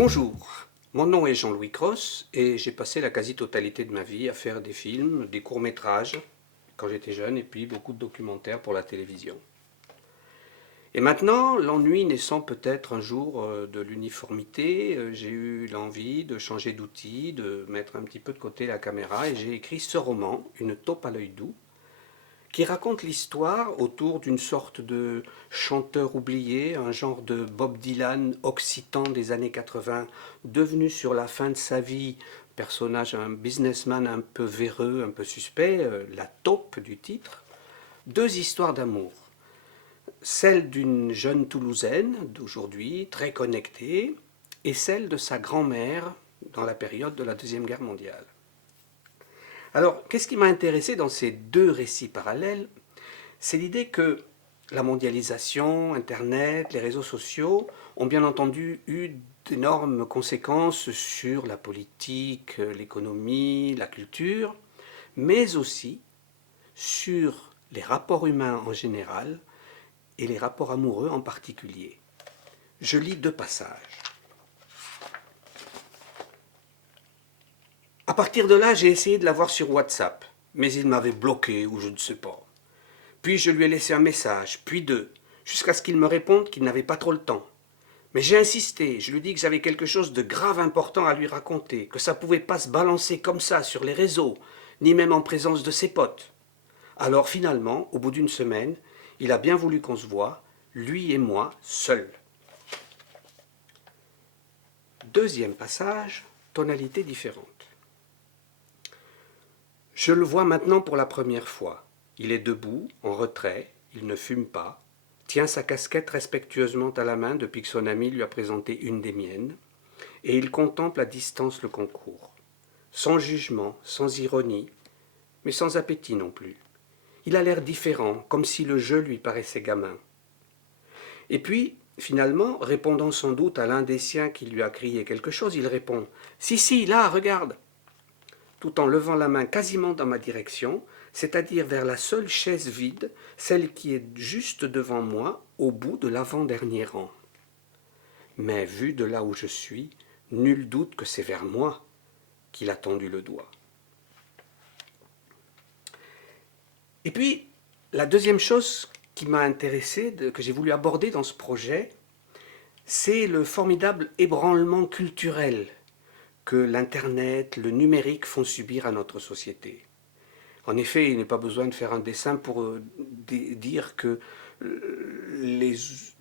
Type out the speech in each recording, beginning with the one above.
Bonjour, mon nom est Jean-Louis Cros et j'ai passé la quasi-totalité de ma vie à faire des films, des courts-métrages quand j'étais jeune et puis beaucoup de documentaires pour la télévision. Et maintenant, l'ennui naissant peut-être un jour de l'uniformité, j'ai eu l'envie de changer d'outil, de mettre un petit peu de côté la caméra et j'ai écrit ce roman, Une taupe à l'œil doux, qui raconte l'histoire autour d'une sorte de chanteur oublié, un genre de Bob Dylan occitan des années 80, devenu sur la fin de sa vie personnage, un businessman un peu véreux, un peu suspect, la taupe du titre. Deux histoires d'amour. Celle d'une jeune Toulousaine d'aujourd'hui, très connectée, et celle de sa grand-mère dans la période de la Deuxième Guerre mondiale. Alors, qu'est-ce qui m'a intéressé dans ces deux récits parallèles? C'est l'idée que la mondialisation, Internet, les réseaux sociaux ont bien entendu eu d'énormes conséquences sur la politique, l'économie, la culture, mais aussi sur les rapports humains en général et les rapports amoureux en particulier. Je lis deux passages. À partir de là, j'ai essayé de la voir sur WhatsApp, mais il m'avait bloqué ou je ne sais pas. Puis je lui ai laissé un message, puis deux, jusqu'à ce qu'il me réponde qu'il n'avait pas trop le temps. Mais j'ai insisté, je lui ai dit que j'avais quelque chose de grave important à lui raconter, que ça ne pouvait pas se balancer comme ça sur les réseaux, ni même en présence de ses potes. Alors finalement, au bout d'une semaine, il a bien voulu qu'on se voie, lui et moi, seuls. Deuxième passage, tonalité différente. Je le vois maintenant pour la première fois. Il est debout, en retrait, il ne fume pas, tient sa casquette respectueusement à la main depuis que son ami lui a présenté une des miennes, et il contemple à distance le concours. Sans jugement, sans ironie, mais sans appétit non plus. Il a l'air différent, comme si le jeu lui paraissait gamin. Et puis, finalement, répondant sans doute à l'un des siens qui lui a crié quelque chose, il répond « Si, là, regarde !» tout en levant la main quasiment dans ma direction, c'est-à-dire vers la seule chaise vide, celle qui est juste devant moi, au bout de l'avant-dernier rang. Mais vu de là où je suis, nul doute que c'est vers moi qu'il a tendu le doigt. Et puis, la deuxième chose qui m'a intéressé, que j'ai voulu aborder dans ce projet, c'est le formidable ébranlement culturel que l'Internet, le numérique font subir à notre société. En effet, il n'est pas besoin de faire un dessin pour dire que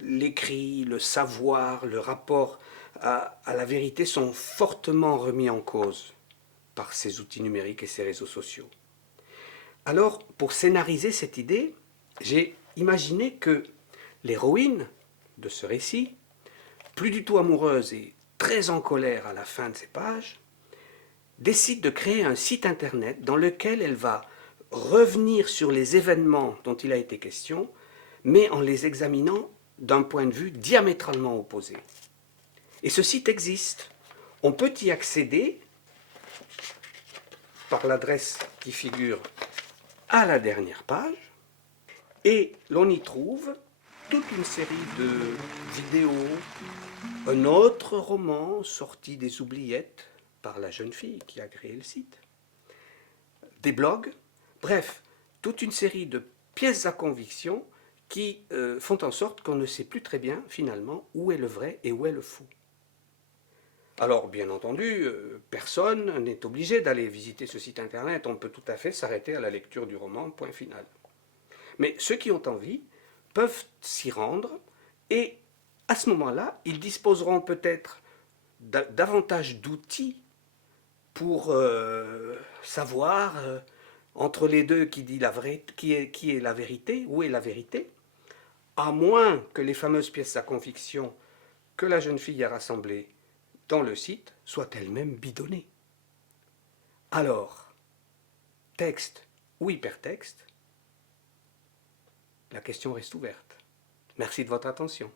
l'écrit, le savoir, le rapport à la vérité sont fortement remis en cause par ces outils numériques et ces réseaux sociaux. Alors, pour scénariser cette idée, j'ai imaginé que l'héroïne de ce récit, plus du tout amoureuse et très en colère à la fin de ces pages, décide de créer un site internet dans lequel elle va revenir sur les événements dont il a été question, mais en les examinant d'un point de vue diamétralement opposé. Et ce site existe. On peut y accéder par l'adresse qui figure à la dernière page, et l'on y trouve toute une série de vidéos, un autre roman sorti des oubliettes par la jeune fille qui a créé le site, des blogs, bref, toute une série de pièces à conviction qui font en sorte qu'on ne sait plus très bien finalement où est le vrai et où est le faux. Alors bien entendu, personne n'est obligé d'aller visiter ce site internet, on peut tout à fait s'arrêter à la lecture du roman, point final. Mais ceux qui ont envie peuvent s'y rendre et à ce moment-là, ils disposeront peut-être davantage d'outils pour savoir entre les deux qui est la vérité, où est la vérité, à moins que les fameuses pièces à conviction que la jeune fille a rassemblées dans le site soient elles-mêmes bidonnées. Alors, texte ou hypertexte, la question reste ouverte. Merci de votre attention.